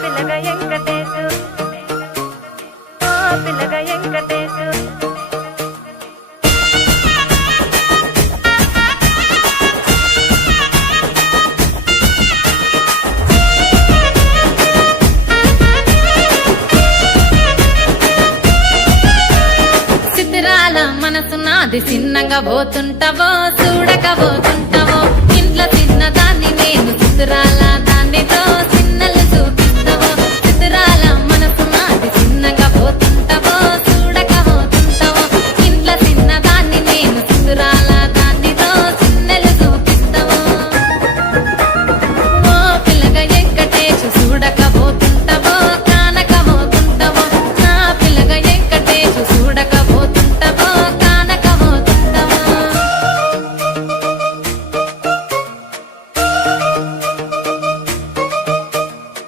పిల్లగ వెంకటేశు ఓ పిల్లగ వెంకటేశు సిద్ధరాల మనసు నాది చిన్నగా పోతుంటావో చూడక పోతుంటావో ఇంట్లో చిన్నదాన్ని నేను సిద్ధరాల దాన్ని